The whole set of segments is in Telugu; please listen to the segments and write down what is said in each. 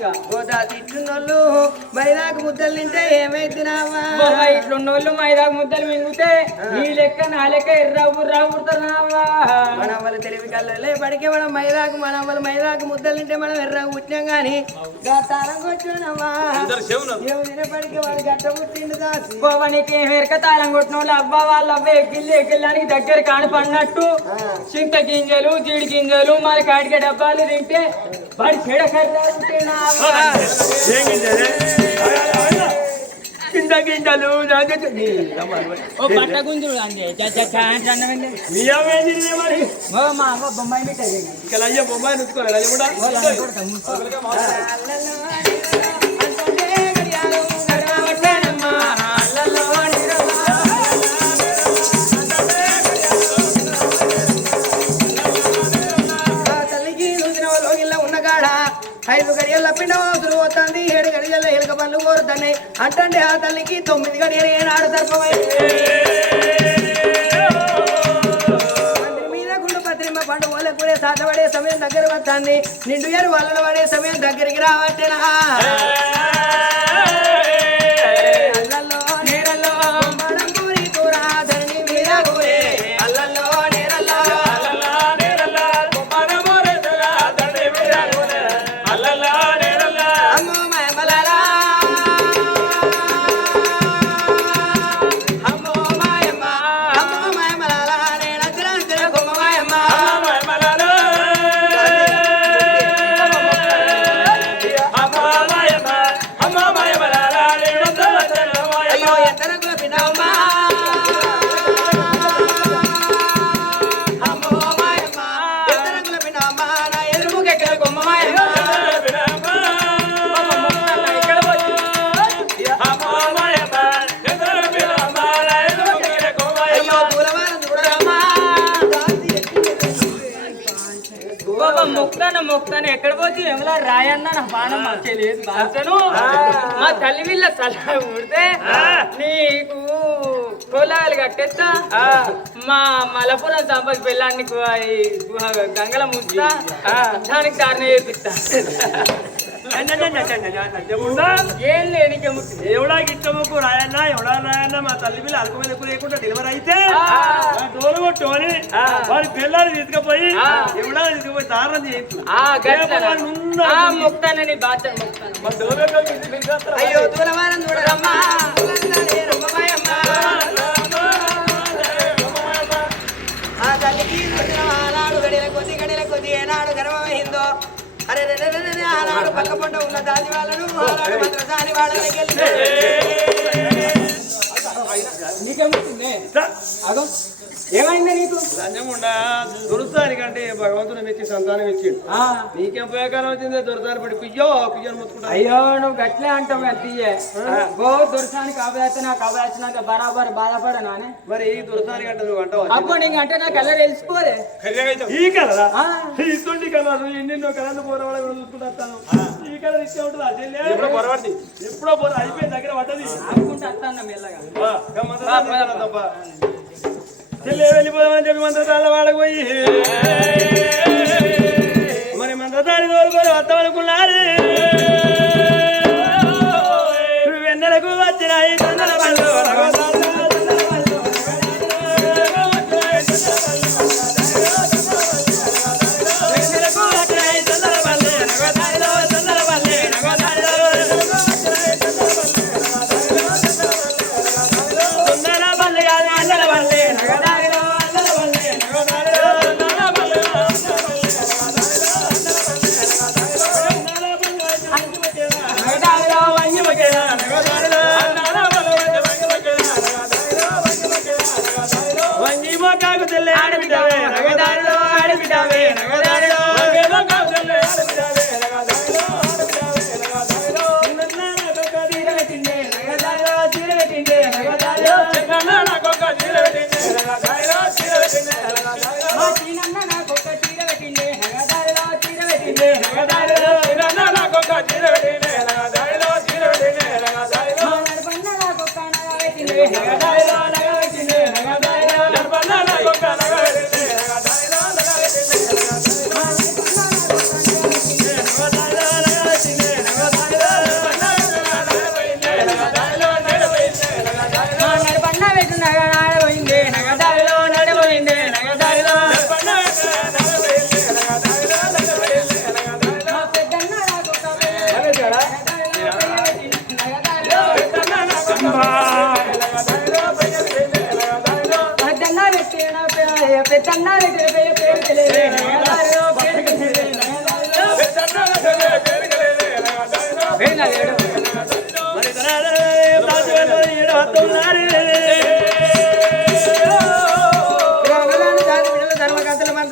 两万 మైదాకు ముద్దలు తింటే ఏమైతున్నావా? ఇట్లున్నోళ్ళు మైదాకు ముద్దలు మింగితే నీ లెక్క నా లెక్క ఎర్ర బుర్రా పుడుతున్నావా మన వాళ్ళ తెలివి కళ్ళలే పడికే మనం మైదాకు మన వాళ్ళ మైదాకు ముద్దలు తింటే మనం ఎర్ర పుట్టినాం బాబా నీకేం ఎరక తాళం కొట్టిన వాళ్ళు అవ్వ వాళ్ళ అవ్వ ఎక్కిళ్ళు ఎక్కిళ్ళడానికి దగ్గర కానపడినట్టు చింత గింజలు జీడి గింజలు మరి కాడికి డబ్బాలు తింటే వాడి చెడ కింద గింజలు పట్ట బొమ్మాయి ఇక్కడ అయ్యే బొమ్మాయి నుంచుకోలేదు అది కూడా? ఐదు గడియల గడియల ఎలుక పనులు కోరుతున్నాయి. అంటే ఆ తల్లికి తొమ్మిది గడియలు ఏనాడు సర్పమై. మందిరి మీద గుండు పండు ఓల కూడా సాటపడే సమయం దగ్గర వస్తుంది నిండు గారు వలన పడే సమయం దగ్గరికి రావట్టేనా మొక్తాను మొక్తాను. ఎక్కడ పోతే ఎవరా రాయన్న నా బాణం తెలియదు. బాచను మా తల్లి వీళ్ళ సలహా ఉడితే నీకు కోలాలు కట్టేస్తా. మా మలపురం సంపద పిల్లాన్ని గంగల ముస్తా దానికి కారణం చేపిస్తా. ఏం లేదు ఎవడా గిట్టముకు రాయన్న ఎవడా రాయన్న మా తల్లి పిల్ల అరకు మీద ఎక్కువ లేకుండా డెలివరీ అయితే ఆ. ఆ డోలు వాడి పిల్లలు తీసుకుపోయి ఎవడా తీసుకుపోయి దారం చేయొచ్చు ఆ గట్లనా? రేపు ముందు అరే ఆనాడు పక్క పొంట ఉన్న దాని వాళ్ళను ఆనాడు మంత్రసాని వాళ్ళ దగ్గరికి నీకే ముక్తుంది అగో ఏమైంది నీకు? లంచముండా దొరుకుతానికంటే భగవంతుడు మెచ్చి సంతానం ఇచ్చిండు. ఆ, నీకేం ఉపయోగం వచ్చింది దొరదాని పడి కుయ్యో కుయ్యని ముట్టుకుంటా అయ్యో నువ్వు గట్లే అంటావు తీయే. గో దొరసానికి అవయాచన నాకు అవయాచన బరాబర్ బాధపడనానే మరి ఈ దొరసానికంటే నువ్వు అంటావు? అప్పుడు నీకు అంటే నాకు ఎలా తెలిసిపోలే. ఈ కలరా? ఇటువంటి కలర్? ఎన్నెన్నో కలర్లు పోరాడు చూసుకుంటాను. ఈ కలర్ ఇచ్చే ఉంటుంది? అదే ఎప్పుడో పొరపడింది ఎప్పుడో పోరా అయిపోయింది దగ్గర పడ్డది. ఆపుకుంటూ వస్తాను మెల్లగా. వా, వెళ్ళిపోదామని చెప్పి మంత్రసాల వాడకపోయి మరి మంత్రసాని తోలుకొని వస్తామనుకున్నారు వంగి మొక్కకు తెల్లే ఆడబిడ్డవే నగదారిలో ఆడబిడ్డవే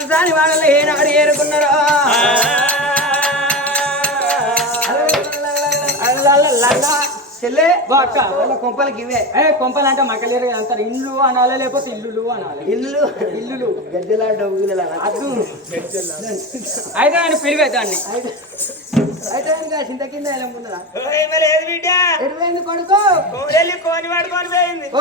దాని వాళ్ళు ఏనాడు ఏరుకున్నారా? చెల్లే బాక్క వాళ్ళ కొంపలకి ఇవే ఏ కొంపలంటే మక్కలేరు అంటారు ఇల్లు అనాలి లేకపోతే ఇల్లులు అనాలి ఇల్లు ఇల్లులు గద్దెలా డబ్బులు అయితే ఆయన పెరిగే దాన్ని అయితే చింత కింద బిడ్డ? కొడుకు? కోడెల్లి కోని పడుకొని పోయింది. ఓ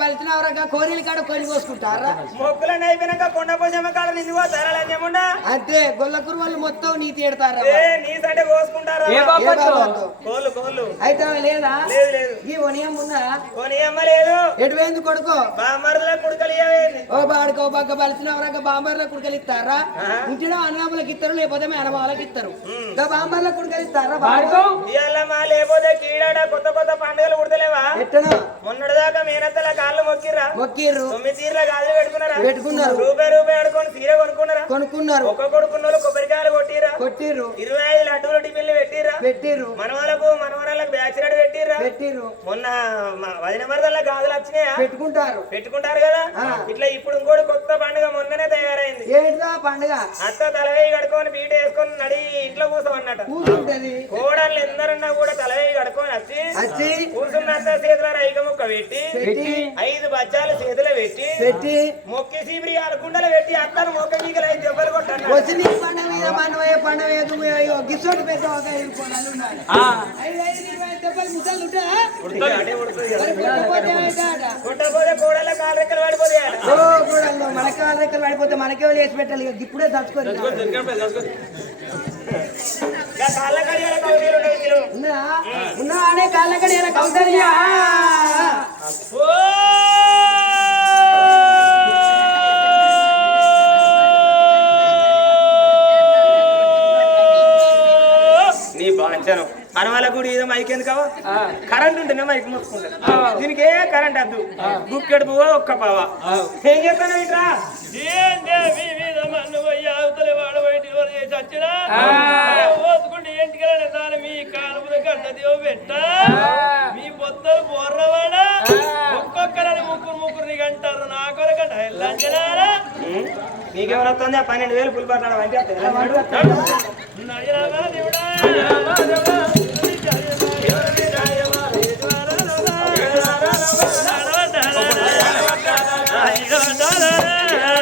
బలిచినవరక కోరిలు కాడ కొని కోసుకుంటారా? మొక్కులన్నీ అయిపోయినాక కొండ పోసమ్మ కాడ నిన్ను పోతారా అంతే గొల్లకూరు వాళ్ళు మొత్తం నీ తీడతారా ఏ నీ సంటే కోసుకుంటారా? కోళ్ళు కోళ్ళు. అయితే లేదా? లేదు లేదు. ఈ ఒనియం ఉన్నదా కోని అమ్మ లేదు. ఎటువైంది కొడుకు? బామ్మరుల కుడుకలు ఓ బాడుకో బగ్గ బలిచినవరక బాంబర్ల కుడుకలు ఇస్తారా? ఇంటిలో అన్నములకు ఇస్తారు లేకపోతే మేనమాలకు ఇస్తారు బాంబర్ల కుడుకలు ఇస్తారా వాడుకో. ఇవాళ మా లేకపోతే కీడాడ కొత్త కొత్త పండుగలు కుడతలేవా? ఎట్టను? మొన్నటి దాకా మేనత్తల కాళ్ళు మొక్కిర్రా? మొక్కిర్రు. తొమ్మిది తీర్ల గాజులు పెట్టుకున్నారా? పెట్టుకున్నారు. రూపాయి రూపాయి ఆడుకొని సీర కొనుక్కున్నారా? కొనుక్కున్నారు. కొడుకున్న వాళ్ళు కొబ్బరికాయలు కొట్టిరా కొట్టిర్రు. ఇరవై ఐదు లడ్డూలు టిఫిన్లు పెట్టిరా పెట్టిర్రు. మనవాళ్ళకు మనవరాళ్ళకు బ్యాచ్ రెడ్ పెట్టిరా పెట్టిర్రు. మొన్న మా వదిన మరదల గాజులు వచ్చినాయా? పెట్టుకుంటారు. పెట్టుకుంటారు కదా? ఇట్లా ఇప్పుడు ఇంకోటి కొత్త పండుగ మొన్ననే తయారైంది ఏంటిదా పండుగ? అత్త తలవేయి కడుకొని బీట వేసుకొని నడి ఇంట్లో కూర్చోమన్నట కూర్చుంటది. కోడళ్ళు ఎందరన్నా కూడా తలవేయి కడుకొని వచ్చి వచ్చి కూర్చున్నంత చేతుల రైక ముక్క పెట్టి పెట్టి ఐదు బచ్చాలు చేతులు పెట్టి పెట్టి మొక్కి సీబిరి కుండలు పెట్టి అత్తను మొక్క మీకలు ఐదు దెబ్బలు కొట్టాను వచ్చి నీ పండుగ మీద మనవే ఏదో అయ్యో గిసోటి పెద్ద ఒక ఐదు ఉండాలి ఆ, ఐదు ఐదు ఇరవై దెబ్బలు మిసాలు ఏమవుతాడ? కొట్టకపోతే కోడళ్ళ కాలు రెక్కలు పడిపోతాయి ఆడ. ఓ కూడల్లో మన కాళ్ళ రెక్కలు పడిపోతే మనకే వేసి పెట్టాలి ఇక ఇప్పుడే ఇందులో. ఉన్నా ఉన్నా అనే కౌసల్యా నీ బాంచను. అనవాళ్ళ గుడి ఏదో మైక్ ఎందుకవా కరెంట్ ఉంటేనే మైక్ మొత్తుకుంటా దీనికి ఏ కరెంట్ వద్దు గుక్కెడు పువ్వ ఒక్క పావ? ఏం చేస్తాను ఇట్రా మీ కాలుపుల కట్టదియో పెట్ట. మీ పొత్తులు బొర్రవాడ. ఒక్కొక్కరని ముగ్గురు ముగ్గురు నీకు అంటారు నా కొరకట లంచనారా నీకెవరు వస్తుంది? పన్నెండు వేలు పులి పట్టాడు అంటే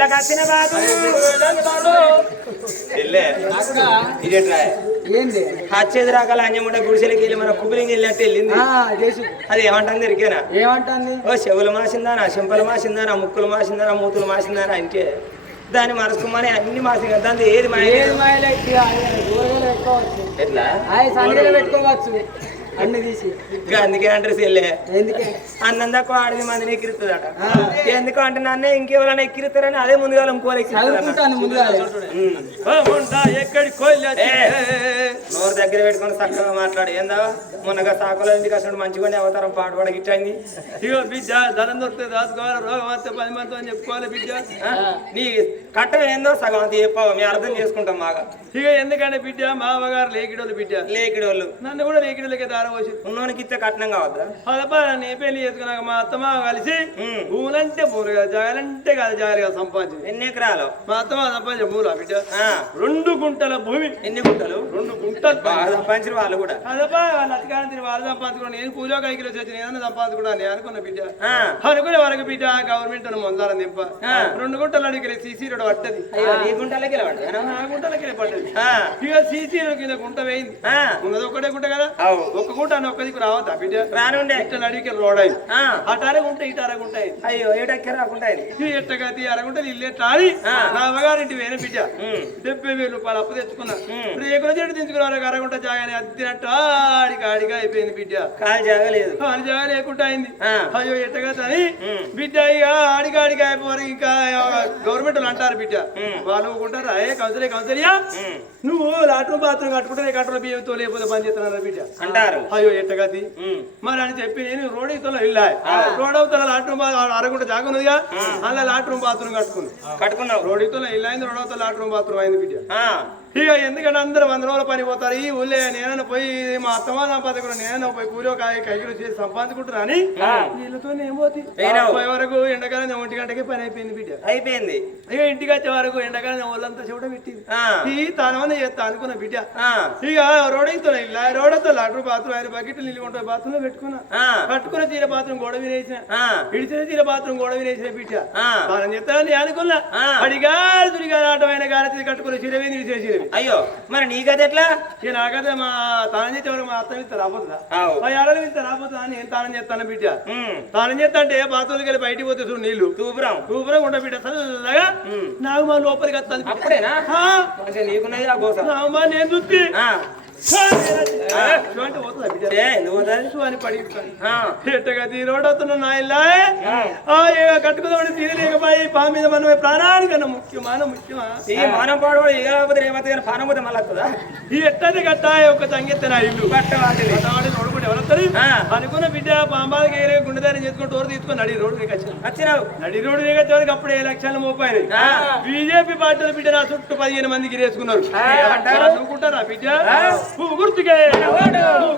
గుడ్ల కత్తిన బాబు. ఏంది? హచ్చేది రకాల అన్యముండ గుడిసెలకి వెళ్ళి మన కుబిలింగ్ వెళ్ళినట్టు వెళ్ళింది. ఆ, చేసి. అది ఏమంటుంది ఎరికేనా ఏమంటుంది? ఓ చెవులు మాసిందానా చెంపలు మాసిందానా ముక్కులు మాసిందానా మూతులు మాసిందానా అంటే దాన్ని మనసుకోమని అన్ని మాసింది. దాని ఏది మాయలే ఎట్లా? పెట్టుకోవచ్చు. అన్ని తీసి. అందుకే అంటారు సెల్లే. ఎందుకే? అన్నం తక్కువ ఆడది మందిని ఎక్కిరుతుందట ఎందుకు అంటే నన్నే ఇంకెవరైనా ఎక్కిరుతారని అదే ముందుగా ఇంకోరు చదువుకుంటాను ముందుగా ఎక్కడికి నోరు దగ్గర పెట్టుకొని చక్కగా మాట్లాడు. ఏందా? మొన్నగా సాకులో ఇంటికి అసలు మంచిగానే అవతారం పాట పాడ గిట్టయింది ఇగో బిడ్డ ధనం దొరికితే దాచుకోవాలి రోగం వస్తే పది మందితో అని చెప్పుకోవాలి బిడ్డ. ఆ? నీ కట్టం ఏందో సగం అంత చెప్పావు. మేము అర్థం చేసుకుంటాం బాగా. ఇక ఎందుకంటే బిడ్డ మామగారు లేకిడోళ్ళు బిడ్డ. లేకిడోళ్ళు. నన్ను కూడా లేకిడోళ్ళకే దారం పోసి. ఉన్నోనికి ఇస్తే కట్నం కావద్దా? అదపా నీ పెళ్ళి చేసుకున్నాక మా అత్తమ్మ కలిసి. భూములంటే భూములు కాదు జాగాలంటే కాదు జాగ్రత్తగా సంపాదించి ఎన్ని ఎకరాలు? మా అత్తమ్మ సంపాదించే భూములు బిడ్డ? ఆ, రెండు గుంటల భూమి. ఎన్ని గుంటలు? రెండు గుంటలు. బాగా వాళ్ళు కూడా. అదపా వాళ్ళ అధికారం తిని వాళ్ళు సంపాదించుకున్నాను నేను కూలో కైకిలో వచ్చి నేను సంపాదించుకున్నాను నేను అనుకున్న బిడ్డ. అనుకునే వరకు బిడ్డ గవర్నమెంట్ మొందాలని దింప ఆ. రెండు గుంటలు అడిగి సీసీ రోడ్ పట్టది గుంటలకి గుంటలకి పడ్డది. ఇక సీసీ కింద గుంట వేయింది. ఉన్నది ఒకటే గుంట కదా? ఒక్క గుంట అని ఒక్క దిక్కు రావద్దా బిడ్డ? రానుండే. ఇట్లా అడిగి రోడ్ అయింది. అటార గుంట ఇటు అరగుంట అయింది. అయ్యో ఏటెక్క రాకుండా ఇది ఈ ఎట్టగతి అరగుంట ఇల్లు ఎట్లా. నా అమ్మగారింటి వేరే బిడ్డ. డెబ్బై వేలు రూపాయలు అప్పు తెచ్చుకున్నా. రేకుల చెట్టు తెచ్చుకున్నారు అరగుంట జాగానే అద్దినట్టు ఆడికి ఆడిగా అయిపోయింది బిడ్డ. కాలు జాగలేదు అని జాగా లేకుండా అయింది. అయ్యో ఎట్టగా అని ఉమ్. బిడ్డ ఇక ఆడికి ఆడికి అయిపోరు ఇంకా గవర్నమెంట్ అంటారు బిడ్డ. వాళ్ళు ఊరుకుంటారు అయ్యే కౌసలే కౌసలియా? ఉమ్, నువ్వు లాట్రూమ్ బాత్రూమ్ కట్టుకుంటే కట్టుకున్న బియ్యంతో లేకపోతే పని చేస్తున్నారు బిడ్డ? అంటారు. అయ్యో ఎట్టగతి. మరి అని చెప్పి నేను రోడ్ ఇతలో వెళ్ళా. రోడ్ అవతల లాట్రూమ్ అరగుంట జాగా ఉన్నదిగా. అలా లాట్రూమ్ బాత్రూమ్ కట్టుకుంది కట్టుకున్నావు. రోడ్ ఇతలో వెళ్ళైంది రోడ్ అవతల లాట్రూమ్ బాత్రూమ్ అయింది బిడ్డ. ఇక ఎందుకంటే అందరూ వంద రోజుల పని పోతారు. ఈ ఊళ్ళే నేనైనా పోయి మా అత్తమా సంపాదకుడు నేనైనా పోయి కూలి కాయ కైకిలు చేసి సంపాదించుకుంటున్నా అని వీళ్ళతో. పోయే వరకు ఎండాకాలం ఒంటి గంటకి పని అయిపోయింది బిడ్డ. అయిపోయింది. ఇక ఇంటికి వచ్చే వరకు ఎండాకాలం వాళ్ళంతా చెవిట పెట్టింది. ఈ తానమని చేస్తా అనుకున్న బిడ్డ. ఇక రోడ్ అయితే ఇలా రోడ్తో లాటరు బాత్రూమ్ ఆయన బకెట్లు కొంటే బాత్రూమ్లో పెట్టుకున్నా. కట్టుకున్న తీర బాత్రూమ్ గోడ వినేసిన. ఆ, ఇడిచిన తీర బాత్రూమ్ గోడ వినేసిన బిడ్డ. ఆ. తాను చెప్తానని అనుకున్నా. ఆ. అడిగా దుడిగా ఆటమైన గాలి కట్టుకుని చిరవేది అయ్యో మరి నీకది ఎట్లా? ఇక నాకైతే మా తానం చేసే వరకు మా అత్త ఇస్తే రాబోతుందా. మా ఏడాది ఇస్తే రాబోతుందా అని నేను తానం చేస్తాను బిడ్డ? తానం చేస్తా అంటే బాత్రూమ్కి వెళ్ళి బయటికి పోతే చూడు నీళ్ళు తూపురం. సూపర్గా ఉండ బిడ్డ చల్లగా. నాకు మా లోపలికి వస్తాను. అప్పుడేనా? నీకున్నది నా నేను చూస్తే ఆ, ఆ, షూ అంటే పోతుందా బిడ్డ ఏ, ఎందుకు పోతుంది? షూ అని పడిస్తాను ఆ, ఎట్టగా ఈ రోడ్ అవుతున్న నా ఇల్లా ఆ, ఇక కట్టుకుందామని తీరలేకపోయి పా మీద మనం ప్రాణానికన్నా ముఖ్యమాన ముఖ్యమా ఈ మానం పాడు ఏమవుతుంది కానీ పానం పోతే మళ్ళీ వస్తుందా? ఈ ఎట్టని కట్ట ఒక తంగెత్త నా ఇల్లు. పట్టవాటిది. అనుకున్న బిడ్డ పాంబాలకి ఏరే గుండెదారి చేసుకుని డోర్ తీసుకొని నడి రోడ్డు వచ్చినావు. నడి రోడ్డు వచ్చే వరకు అప్పుడు ఏ లక్షలు మోపాయి. బీజేపీ పార్టీల బిడ్డ నా చుట్టూ పదిహేను మంది గిరేసుకున్నారు. ఏమంటారు? అనుకుంటారా బిడ్డ? గుర్తుకే.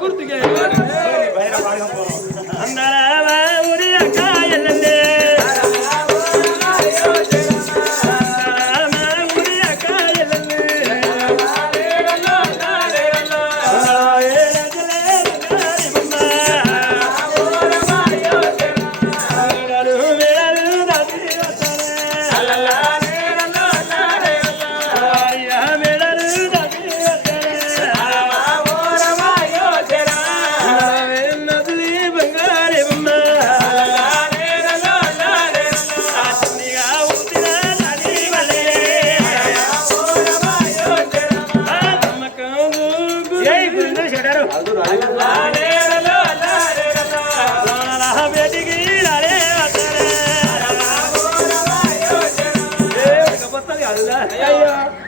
గుర్తుకే. అందరా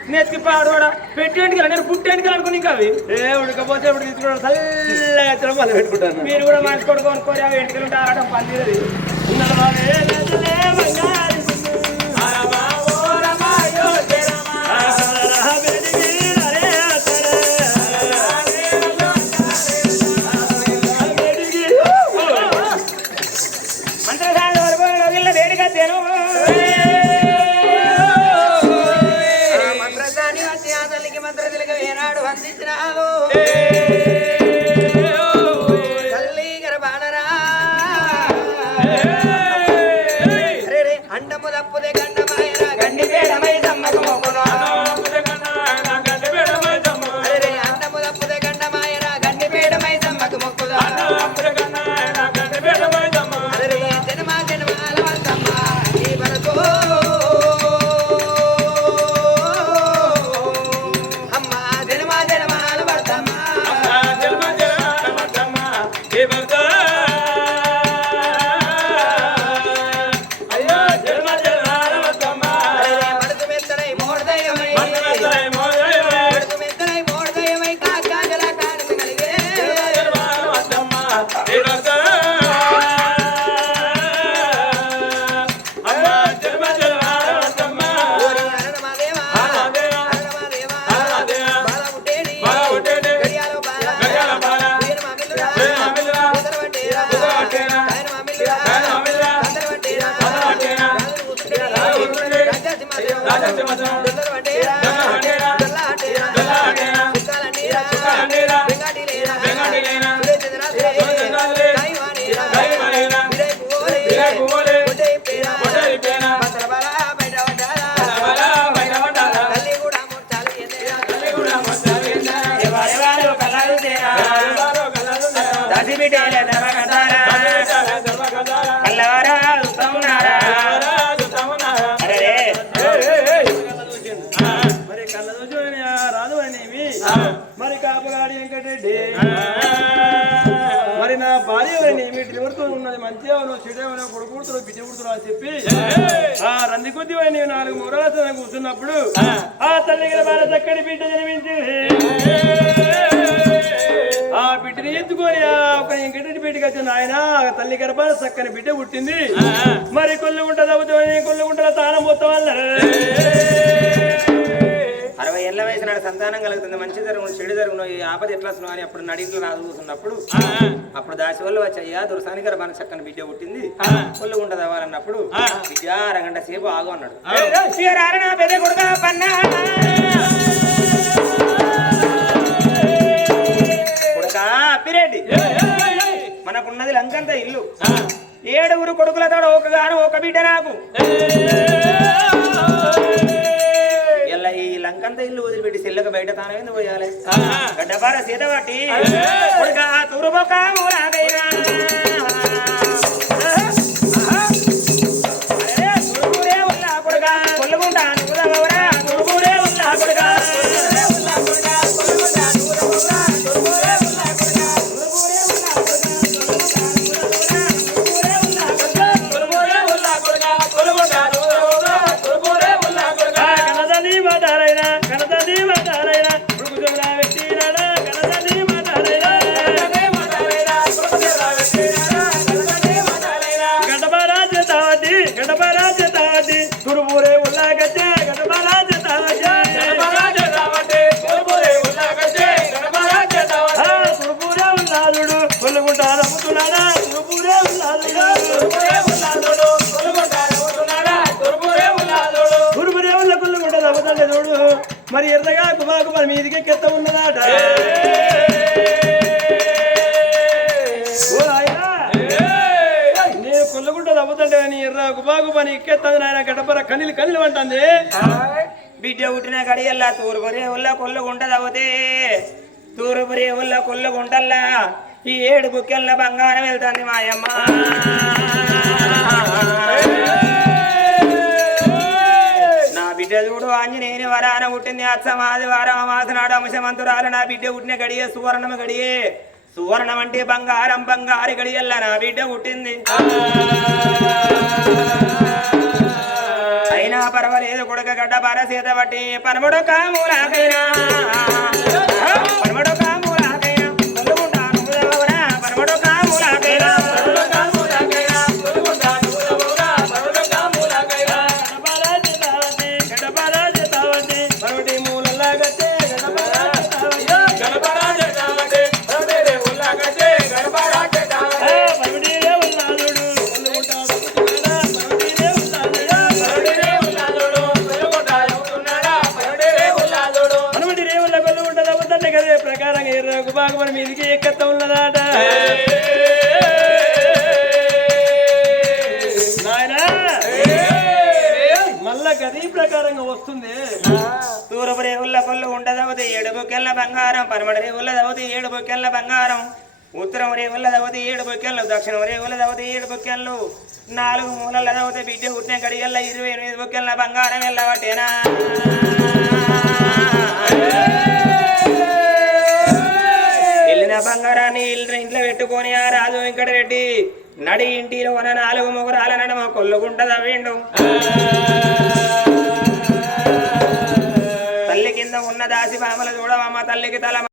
అయ్యో నెత్తి పాడవాడా పెట్టేందుకు నేను పుట్టేందుకు అనుకుని ఇంకా అవి? ఏ ఉడకపోతే ఇప్పుడు తీసుకోవడం చల్లగా వచ్చడం మళ్ళీ పెట్టుకుంటాను. మీరు కూడా మంచి కొడుకు అనుకోరు అవి ఎంటికలు ఉంటే ఆడటం పని అరే కూర్చున్నప్పుడు ఆ. తల్లి బాల చక్కని బిడ్డ జన్మించింది ఆ బిడ్డని ఎత్తుకొని ఒక వెంకటరెడ్డి బిడ్డకి వచ్చిన ఆయన ఆ తల్లి గర్భాల చక్కని బిడ్డ పుట్టింది. మరి కొల్లు గుంట తవ్వుతామని కొల్లు గుంటల తానం మొత్తం ఏళ్ళ వయసు నాడు సంతానం కలుగుతుంది మంచి జరుగును చెడు జరుగును ఈ ఆపద ఎట్లా అని అప్పుడు నడిలో రాజు కూర్చున్నప్పుడు అప్పుడు దాసి వల్ల వచ్చి అయ్యా దురసాని గారు మన చక్కని బిడ్డ పుట్టింది కొల్లు గుంట తవ్వాలన్నప్పుడు బిడ్డ అరగంట సేపు ఆగు అన్నాడు. కొడుకా అప్పిరెడ్డి మనకున్నది లంకంత ఇల్లు. ఏడుగురు కొడుకులతో ఒకగాను ఒక బిడ్డ నాకు. సెల్లక బయట తానవేంది పోయాలి? గడ్డపార సీత పట్టి తురుబొక్క కొల్లుకుంటా రమ్ముతంటే నీ ఎర్ర గుబాగు పని ఎక్కేస్తుంది నాయన గడపర కనిలు కనిలు అంటుంది బిడ్డ పుట్టిన గడియల్లా తూర్పురే ఉల్ల కొల్లు గుంటదవుతే తూర్పురే ఉల్ల కొల్లు గుంటల్లా ఈ ఏడు బుక్కెళ్ళ బంగారం వెళ్తుంది మాయమ్మ. బిడ్డ చూడు ఆంజనేయుని వరాన పుట్టింది. అచ్చమాది వారం అమాసనాడు అంశమంతురాలు నా బిడ్డ పుట్టిన గడియే సువర్ణమ గడియే. సువర్ణం అంటే బంగారం బంగారు గడియల్ల నా బిడ్డ పుట్టింది. అయినా పర్వాలేదు కొడుక గడ్డ బార సీత బట్టి పనముడు కాములాకైనా. ప్రకారంగా వస్తుంది. తూర్పు రేవుల కొల్లు ఉండదవతే ఏడు బొక్కెళ్ళ బంగారం పరమడ రేవుల దవతి ఏడు బొక్కెళ్ళ బంగారం ఉత్తరం రేవుల దవతి ఏడు బొక్కెళ్ళు దక్షిణం రేవుల దవతి ఏడు బొక్కెళ్ళు నాలుగు మూలల దవతి బిడ్డ పుట్టిన గడియల్ల ఇరవై ఎనిమిది బొక్కెళ్ళ బంగారం వెళ్ళవటేనా వెళ్ళిన బంగారాన్ని ఇల్లు ఇంట్లో పెట్టుకొని ఆ రాజు వెంకటరెడ్డి నడి ఇంటిలో ఉన్న నాలుగు మొగరాల నడమ కొల్లుకుంటదవ్విండు ఉన్న దాసి భామల చూడవమ్మ తల్లికి తల